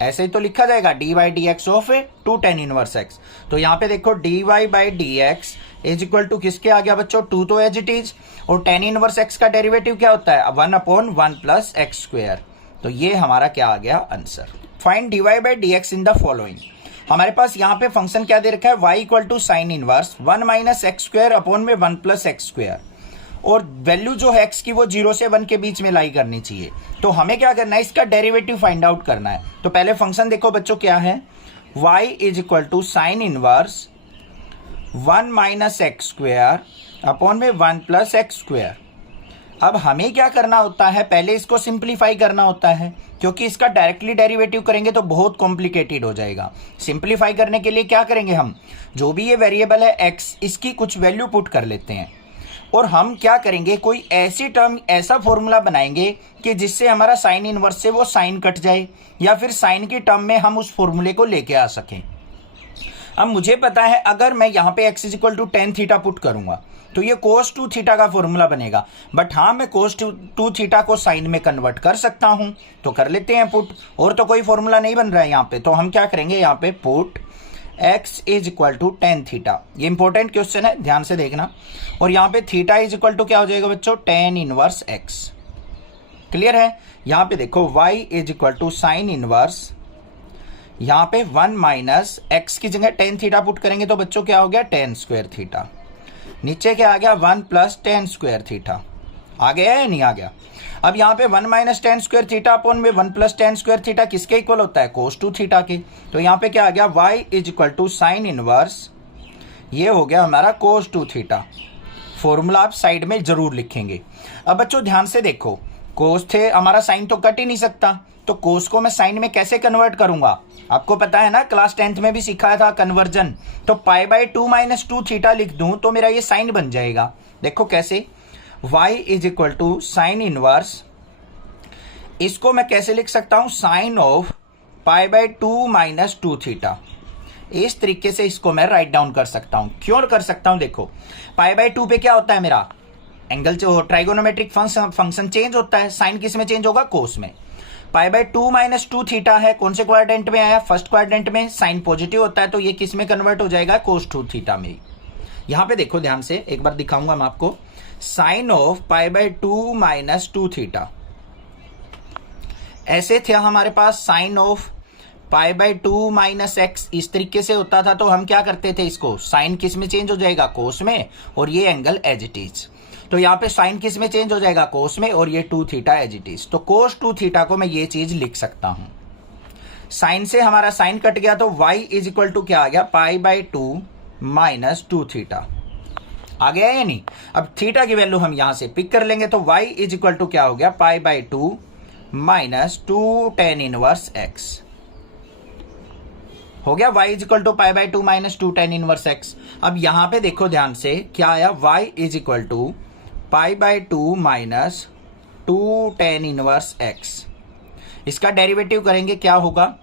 ऐसे ही तो लिखा जाएगा, dy by d x of 2 tan inverse x। तो यहाँ पे देखो dy by d x is equal to किसके आ गया बच्चों, 2 तो एज इट इज, और tan इनवर्स x का डेरिवेटिव क्या होता है, 1 अपॉन 1 प्लस एक्स स्क्वायर। तो ये हमारा क्या आ गया answer. Find dy by d x in the following. हमारे पास यहाँ पे फंक्शन क्या दे रखा है, y equal to sine inverse 1 minus x square upon में 1 प्लस एक्स स्क्वायर, और वैल्यू जो है x की वो 0 से 1 के बीच में लाई करनी चाहिए। तो हमें क्या करना है, इसका डेरिवेटिव फाइंड आउट करना है। तो पहले फंक्शन देखो बच्चों क्या है, y is equal to sine inverse 1 minus x square upon में 1 प्लस एक्स स्क्वायर। अब हमें क्या करना होता है, पहले इसको सिंप्लीफाई करना होता है, क्योंकि इसका डायरेक्टली डेरिवेटिव करेंगे तो बहुत कॉम्प्लिकेटेड हो जाएगा। सिंप्लीफाई करने के लिए क्या करेंगे हम, जो भी ये वेरिएबल है x, इसकी कुछ वैल्यू पुट कर लेते हैं, और हम क्या करेंगे, कोई ऐसी टर्म, ऐसा फॉर्मूला बनाएंगे कि जिससे हमारा साइन इनवर्स से वो साइन कट जाए, या फिर साइन की टर्म में हम उस फॉर्मूले को लेके आ सकें। अब मुझे पता है अगर मैं यहाँ पे x is equal to tan theta put करूंगा तो ये कोस 2 थीटा का फॉर्मूला बनेगा, बट हाँ मैं कोस 2 थीटा को साइन में कन्वर्ट कर सकता हूं, तो कर लेते हैं पुट। और तो कोई फॉर्मूला नहीं बन रहा है यहाँ पे, तो हम क्या करेंगे, यहाँ पे put x is equal to tan theta. ये इंपॉर्टेंट क्वेश्चन है, ध्यान से देखना। और यहाँ पे थीटा इज इक्वल टू क्या हो जाएगा बच्चों, टेन इनवर्स x। क्लियर है। यहाँ पे देखो y is equal to sine inverse, यहाँ पे 1 माइनस एक्स की जगह टेन थीटा पुट करेंगे तो बच्चों क्या हो गया, टेन स्क्वायर थीटा। नीचे क्या आ गया, 1 प्लस टेन स्क्वायर थीटा। आ गया या नहीं आ गया। अब यहाँ पे 1 minus ten square theta upon में 1 प्लस टेन स्क्वायर थीटा किसके इक्वल होता है, कोस 2 थीटा के। तो यहाँ पे क्या आ गया, y is equal to sine inverse, ये हो गया हमारा कोस 2 थीटा। फॉर्मूला आप साइड में जरूर लिखेंगे। अब बच्चों ध्यान से देखो, कोस थे हमारा साइन तो कट ही नहीं सकता, तो कोस को मैं साइन में कैसे कन्वर्ट करूंगा, आपको पता है ना, क्लास 10th में भी सिखाया था कन्वर्जन। तो पाई बाई 2 माइनस 2 थीटा लिख दूं तो मेरा ये साइन बन जाएगा। देखो कैसे, y is equal to sine inverse, इसको मैं कैसे लिख सकता हूं, sine of pi by 2 minus 2 theta. इस तरीके से इसको मैं राइट डाउन कर सकता हूं। क्यों कर सकता हूं, देखो पाई बाई 2 पे क्या होता है, मेरा एंगल जो ट्राइगोनोमेट्रिक फंक्शन चेंज होता है, साइन किस में चेंज होगा, कोस में। पाई बाई 2 माइनस 2 थीटा है, कौन से क्वाड्रेंट में आया, फर्स्ट क्वाड्रेंट में, साइन पॉजिटिव होता है, तो ये किस में कन्वर्ट हो जाएगा, कोस 2 थीटा में। यहां पे देखो ध्यान से, एक बार दिखाऊंगा मैं आपको, sine of pi by 2 minus 2 theta. ऐसे थे हमारे पास sine of pi by 2 minus x, इस तरीके से होता था, तो हम क्या करते थे, इसको साइन किस में चेंज हो जाएगा, कोस में, और ये एंगल एज इट इज। तो यहाँ पे साइन किस में चेंज हो जाएगा, कोस में, और ये 2 थीटा एज इट इज। तो कोस 2 थीटा को मैं ये चीज लिख सकता हूं। साइन से हमारा साइन कट गया, तो y इज इक्वल टू क्या आ गया, पाई बाई 2 माइनस 2 थीटा। आ गया या नहीं। अब थीटा की वैल्यू हम यहां से पिक कर लेंगे, तो y इज इक्वल टू क्या हो गया, pi by 2 minus 2 tan inverse x हो गया। y is equal to pi by 2 minus 2 tan inverse x। अब यहां पे देखो ध्यान से क्या आया, y is equal to pi by 2 minus 2 tan inverse x। इसका डेरिवेटिव करेंगे, क्या होगा,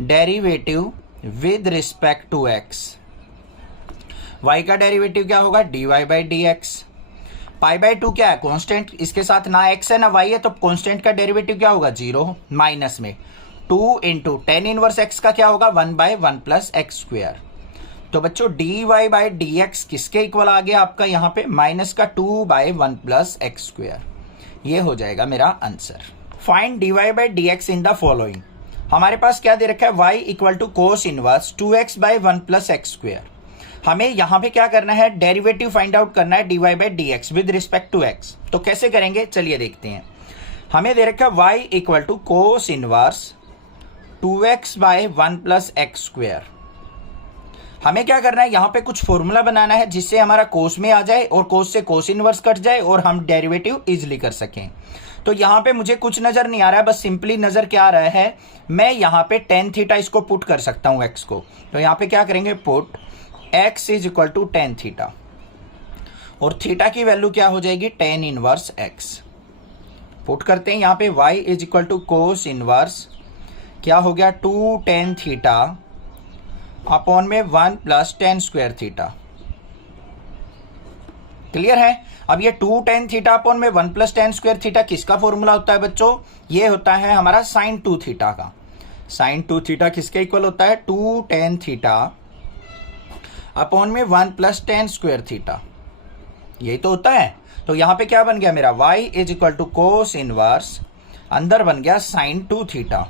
derivative with respect to x। y का डेरिवेटिव क्या होगा, dy by d x. Pi by 2 क्या है, कांस्टेंट, इसके साथ ना x है ना y है, तो कांस्टेंट का डेरिवेटिव क्या होगा, 0, माइनस में 2 इंटू टेन इनवर्स x का क्या होगा, 1 बाय 1 प्लस एक्स स्क्वायर। तो बच्चों dy बाई डी एक्स किसके इक्वल आ गया आपका, यहाँ पे माइनस का 2 बाई 1 प्लस एक्स स्क्वायर। ये हो जाएगा मेरा answer. Find dy by d x in the following. हमारे पास क्या दे रखा है, y equal to cos inverse 2x by 1 plus x square. हमें यहाँ पे क्या करना है, डेरिवेटिव फाइंड आउट करना है dy by d x with respect to x। तो कैसे करेंगे, चलिए देखते हैं। हमें दे रखा है y equal to cos inverse 2x by 1 plus x square. हमें क्या करना है, यहां पे कुछ फॉर्मूला बनाना है जिससे हमारा कोस में आ जाए और कोस से कोस इनवर्स कट जाए और हम डेरिवेटिव इजिली कर सकें। तो यहां पे मुझे कुछ नजर नहीं आ रहा है, बस सिंपली नजर क्या आ रहा है, मैं यहां पे टेन थीटा इसको पुट कर सकता हूं x को। तो यहां पे क्या करेंगे, put x is equal to tan theta और थीटा की वैल्यू क्या हो जाएगी, टेन इनवर्स x। पुट करते हैं यहां पे y is equal to cos inverse क्या हो गया, टू टेन थीटा अपॉन में 1 plus tan square theta. Clear है। अब ये 2 टेन थीटा अपॉन में 1 प्लस टेन स्क्वायर थीटा किसका फॉर्मूला होता है बच्चों, ये होता है हमारा साइन 2 थीटा का। साइन 2 थीटा किसके इक्वल होता है, 2 टेन थीटा अपॉन में 1 प्लस टेन स्क्वायर थीटा, यही तो होता है। तो यहां पे क्या बन गया मेरा, y is equal to cos inverse, अंदर बन गया साइन 2 थीटा।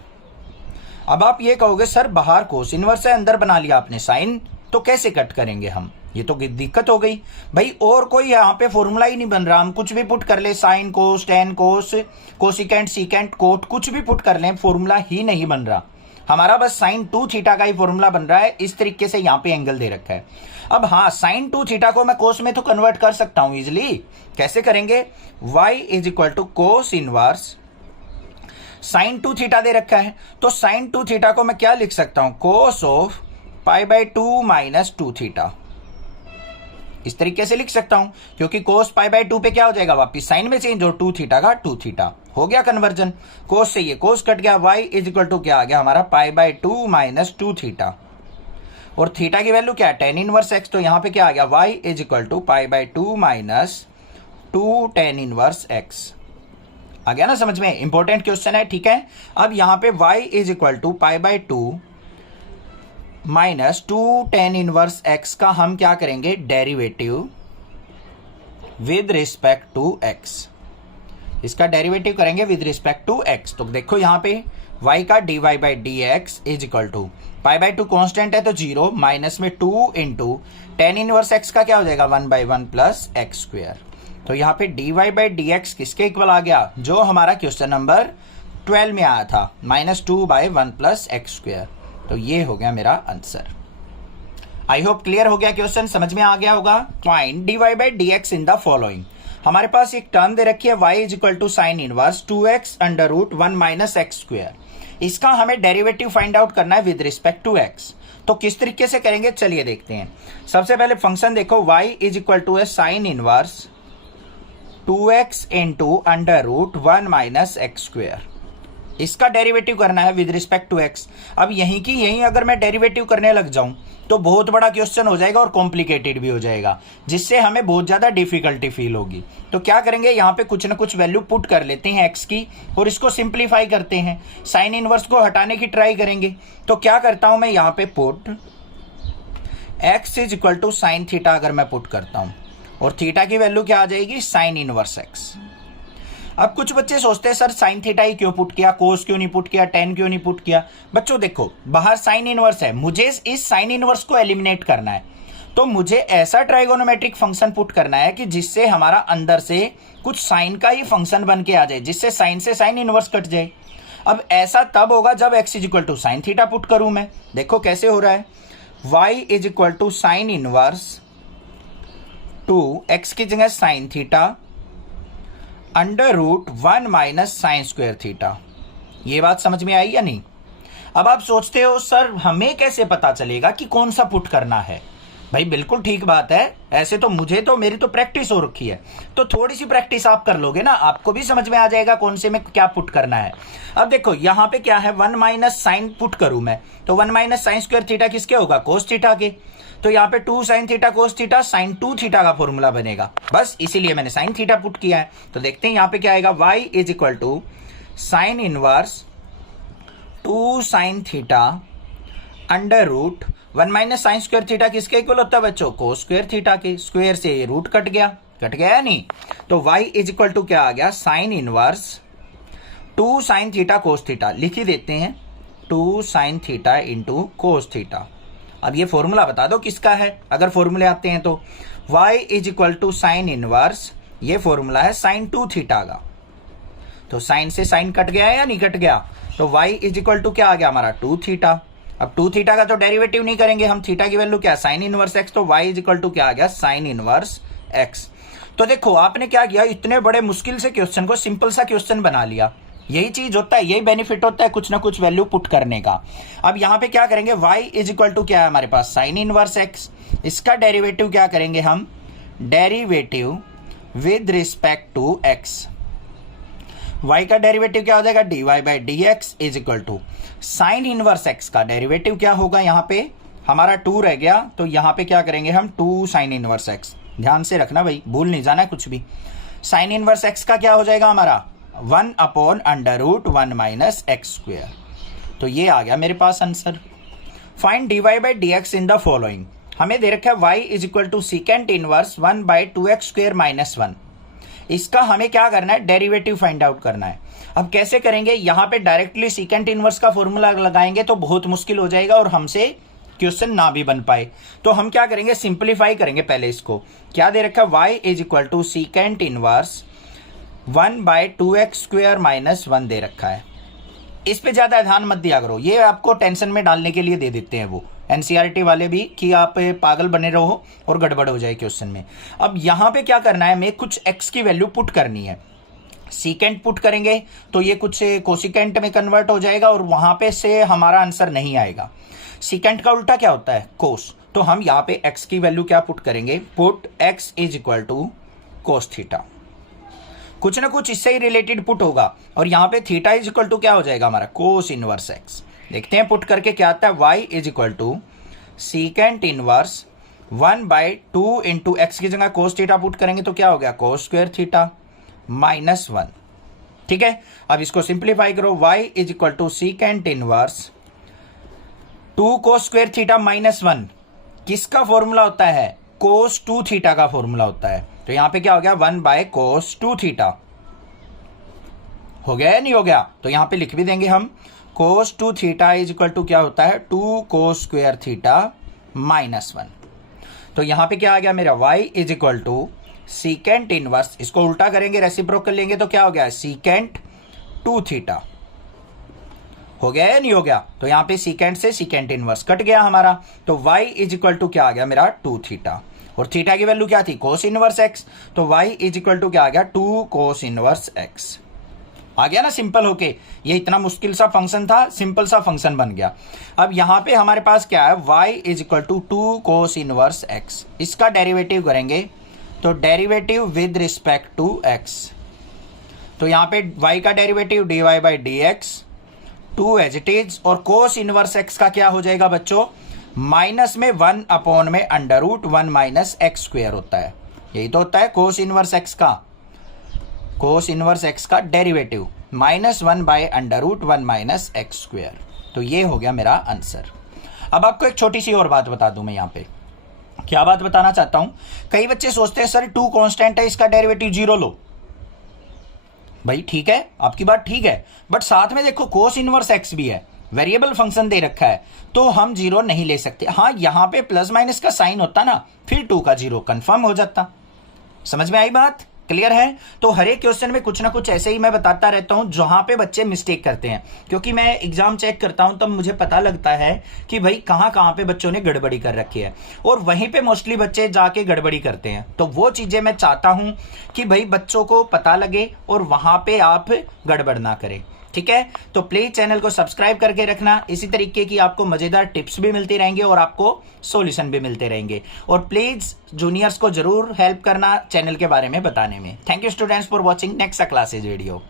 अब आप ये कहोगे सर बाहर कोस इनवर्स है, अंदर बना लिया आपने साइन, तो कैसे कट करेंगे हम, ये तो दिक्कत हो गई भाई। और कोई यहाँ पे फॉर्मूला ही नहीं बन रहा, हम कुछ भी पुट कर ले, साइन कोस, टेन कोस, कोसिकेंट, सीकेंट, कोट, कुछ भी पुट कर ले, फॉर्मूला ही नहीं बन रहा हमारा, बस साइन 2 थीटा का ही फॉर्मूला बन रहा है। इस तरीके से यहाँ पे एंगल दे रखा है। अब हाँ, साइन 2 थीटा को मैं कोस में तो कन्वर्ट कर सकता हूं इजिली। कैसे करेंगे, y is equal to cos inverse sine 2 theta दे रखा है, तो साइन 2 थीटा को मैं क्या लिख सकता हूं, cos of pi by 2 minus 2 theta. इस तरीके से लिख सकता हूं, क्योंकि कोस पाई बाय 2 पे क्या हो जाएगा, वापिस साइन में चेंज, और 2 थीटा का 2 थीटा हो गया कन्वर्जन। कोस से ये कोस कट गया, y इज इक्वल टू क्या आ गया हमारा, पाई बाय 2 माइनस 2 थीटा, और थीटा की वैल्यू क्या है, टेन इनवर्स x। तो यहां पे क्या आ गया, y is equal to pi by 2 minus 2 tan inverse x। आ गया ना समझ में, इंपॉर्टेंट क्वेश्चन है, ठीक है। अब यहां पे y is equal to pi by 2 minus 2 tan inverse x का हम क्या करेंगे, derivative with respect to x। इसका डेरिवेटिव करेंगे विद रिस्पेक्ट टू x। तो देखो यहां पे y का dy by d x is equal to pi by 2 constant है तो 0 माइनस में 2 इंटू टेन इनवर्स x का क्या हो जाएगा, 1 बाई 1 प्लस एक्स स्क्वेयर। तो यहाँ पे dy बाई डी एक्स किसके इक्वल आ गया, जो हमारा क्वेश्चन नंबर 12 में आया था, minus 2 by 1 plus x square. तो ये हो गया मेरा आंसर। आई होप क्लियर हो गया, क्वेश्चन समझ में आ गया होगा। Find dy by d x in the following. हमारे पास एक टर्म दे रखी है y is equal to sine inverse 2x under root 1 minus x square. इसका हमें डेरिवेटिव फाइंड आउट करना है विद रिस्पेक्ट टू x। तो किस तरीके से करेंगे, चलिए देखते हैं। सबसे पहले फंक्शन देखो, y इज इक्वल टू है sine inverse 2x into under root 1 minus x square. इसका डेरिवेटिव करना है विद रिस्पेक्ट टू x। अब यहीं की यहीं अगर मैं डेरिवेटिव करने लग जाऊं तो बहुत बड़ा क्वेश्चन हो जाएगा और कॉम्प्लिकेटेड भी हो जाएगा, जिससे हमें बहुत ज्यादा डिफिकल्टी फील होगी। तो क्या करेंगे, यहाँ पे कुछ ना कुछ वैल्यू पुट कर लेते हैं x की और इसको सिंप्लीफाई करते हैं, साइन इनवर्स को हटाने की ट्राई करेंगे। तो क्या करता हूं मैं, यहाँ पे put x is equal to sine theta अगर मैं पुट करता हूं, और थीटा की वैल्यू क्या आ जाएगी, साइन इनवर्स x। अब कुछ बच्चे सोचते हैं सर साइन थीटा ही क्यों पुट किया, कोस क्यों नहीं पुट किया, टेन क्यों नहीं पुट किया। बच्चों देखो, बाहर साइन इनवर्स है, मुझे इस साइन इनवर्स को एलिमिनेट करना है, तो मुझे ऐसा ट्राइगोनोमेट्रिक फंक्शन पुट करना है कि जिससे हमारा अंदर से कुछ साइन का ही फंक्शन बन के आ जाए, जिससे साइन से साइन इनवर्स कट जाए। अब ऐसा तब होगा जब x is equal to sine theta put करूं मैं। देखो कैसे हो रहा है, y is equal to sine inverse 2x की जगह sine theta under root 1 minus sine square theta. ये बात समझ में आई या नहीं। अब आप सोचते हो सर हमें कैसे पता चलेगा कि कौन सा पुट करना है। भाई बिल्कुल ठीक बात है, ऐसे तो मेरी तो प्रैक्टिस हो रखी है, तो थोड़ी सी प्रैक्टिस आप कर लोगे ना, आपको भी समझ में आ जाएगा कौन से में क्या पुट करना है। अब देखो यहाँ पे क्या है, 1 माइनस साइन पुट करूं मैं, तो 1 माइनस साइन स्क्वायर थीटा किसके होगा, कोस थीटा के। तो यहाँ पे 2 sine theta cos theta sine 2 theta का फॉर्मूला बनेगा, बस इसीलिए मैंने साइन थीटा पुट किया है। तो देखते हैं यहाँ पे क्या आएगा, y is equal to sine inverse 2 sine theta under root 1 minus sine square theta किसके इक्वल होता है बच्चों, कोस स्क्वायर थीटा के। स्क्वायर से ये रूट कट गया या नहीं। तो y इज इक्वल टू क्या आ गया, sign inverse 2 sine theta cos theta. लिख ही देते हैं 2 sine theta into cos theta. अब ये फॉर्मूला बता दो किसका है, अगर फॉर्मूले आते हैं तो। y is equal to sine inverse, ये फॉर्मूला है साइन 2 थीटा का। तो साइन से साइन कट गया है या नहीं कट गया, तो y इज इक्वल टू क्या आ गया हमारा 2 थीटा। अब 2 थीटा का तो डेरिवेटिव नहीं करेंगे हम, थीटा की वैल्यू क्या साइन इनवर्स x, तो y इज इक्वल टू क्या आ गया साइन इनवर्स x। तो देखो आपने क्या किया, इतने बड़े मुश्किल से क्वेश्चन को सिंपल सा क्वेश्चन बना लिया। यही चीज होता है, यही बेनिफिट होता है कुछ ना कुछ वैल्यू पुट करने का। अब यहां पे क्या करेंगे, y इज इक्वल टू क्या है हमारे पास साइन इनवर्स x, इसका डेरिवेटिव क्या करेंगे हम, derivative with respect to x। y का डेरिवेटिव क्या हो जाएगा, dy by d x is equal to sine inverse x का डेरिवेटिव क्या होगा, यहाँ पे हमारा 2 रह गया, तो यहाँ पे क्या करेंगे हम 2 साइन इनवर्स x। ध्यान से रखना भाई, भूल नहीं जाना कुछ भी। साइन इनवर्स x का क्या हो जाएगा हमारा 1 upon under root 1 minus x square. तो ये आ गया मेरे पास answer. Find dy by d x in the following. हमें दे रखा है y is equal to secant inverse 1 by 2x square minus 1। इसका हमें क्या करना है, डेरिवेटिव फाइंड आउट करना है। अब कैसे करेंगे, यहां पे डायरेक्टली सीकेंट इनवर्स का फॉर्मूला लगाएंगे तो बहुत मुश्किल हो जाएगा और हमसे क्वेश्चन ना भी बन पाए। तो हम क्या करेंगे, सिंप्लीफाई करेंगे पहले इसको। क्या दे रखा है, y is equal to secant inverse 1 by 2x square minus 1 दे रखा है। इस पे ज्यादा ध्यान मत दिया करो, ये आपको टेंशन में डालने के लिए दे देते हैं वो एनसीईआरटी वाले भी, कि आप पागल बने रहो और गड़बड़ हो जाए क्वेश्चन में। अब यहां पे क्या करना है, हमें कुछ x की वैल्यू पुट करनी है। सीकेंट पुट करेंगे तो ये कुछ कोसिकेंट में कन्वर्ट हो जाएगा और वहां पे से हमारा आंसर नहीं आएगा। सीकेंट का उल्टा क्या होता है, कोस। तो हम यहाँ पे x की वैल्यू क्या पुट करेंगे, put x is equal to cos theta. कुछ ना कुछ इससे ही रिलेटेड पुट होगा और यहाँ पे थीटा इज इक्वल टू क्या हो जाएगा हमारा कोस इनवर्स x। देखते हैं पुट करके क्या आता है, y is equal to secant inverse 1 by 2 into x की जगह कोस थीटा पुट करेंगे तो क्या हो गया कोस स्क्वायर थीटा माइनस 1। ठीक है, अब इसको सिंप्लीफाई करो, y is equal to secant inverse 2 cos square theta minus 1 किसका फॉर्मूला होता है, कोस 2 थीटा का फॉर्मूला होता है। तो यहां पे क्या हो गया 1 बाय कोस 2 थीटा। हो गया या नहीं हो गया, तो यहां पे लिख भी देंगे हम कोस 2 थीटा इज इक्वल टू क्या होता है 2 कोस स्क्वायर थीटा माइनस 1। तो यहां पे क्या आ गया मेरा y is equal to secant inverse, इसको उल्टा करेंगे रेसिप्रोकल लेंगे तो क्या हो गया सीकेंट 2 थीटा। हो गया या नहीं हो गया, तो यहां पे सीकेंट से सीकेंट इनवर्स कट गया हमारा, तो y इज इक्वल टू क्या आ गया मेरा 2 थीटा और थीटा की वैल्यू क्या थी कोस इनवर्स x, तो y इज इक्वल टू क्या आ गया 2 कोस इनवर्स x। आ गया ना सिंपल होके, ये इतना मुश्किल सा फंक्शन था, सिंपल सा फंक्शन बन गया। अब यहां पे हमारे पास क्या है y is equal to 2 cos inverse x, इसका डेरिवेटिव करेंगे तो derivative with respect to x। तो यहां पे y का derivative dy by d x 2 as it is, और कोस इनवर्स x का क्या हो जाएगा बच्चों माइनस में 1 अपॉन में under root 1 minus x square होता है। यही तो होता है कोस इनवर्स x का, कोस इनवर्स x का derivative minus 1 by under root 1 minus x square. तो ये हो गया मेरा आंसर। अब आपको एक छोटी सी और बात बता दूं मैं यहाँ पे, क्या बात बताना चाहता हूं, कई बच्चे सोचते हैं सर 2 कांस्टेंट है इसका डेरिवेटिव 0 लो। भाई ठीक है, आपकी बात ठीक है, बट साथ में देखो कोस इनवर्स x भी है, वेरिएबल फंक्शन दे रखा है, तो हम 0 नहीं ले सकते। हाँ यहां पे प्लस माइनस का साइन होता ना, फिर 2 का 0 कंफर्म हो जाता। समझ में आई बात, क्लियर है। तो हर एक क्वेश्चन में कुछ ना कुछ ऐसे ही मैं बताता रहता हूं जहां पे बच्चे मिस्टेक करते हैं, क्योंकि मैं एग्जाम चेक करता हूं तब मुझे पता लगता है कि भाई कहां कहां पे बच्चों ने गड़बड़ी कर रखी है, और वहीं पे मोस्टली बच्चे जाके गड़बड़ी करते हैं। तो वो चीजें मैं चाहता हूं कि भाई बच्चों को पता लगे और वहां पे आप गड़बड़ ना करें। ठीक है, तो प्लीज चैनल को सब्सक्राइब करके रखना, इसी तरीके की आपको मजेदार टिप्स भी मिलती रहेंगी और आपको सॉल्यूशन भी मिलते रहेंगे। और प्लीज जूनियर्स को जरूर हेल्प करना चैनल के बारे में बताने में। Thank you students for watching next classes video.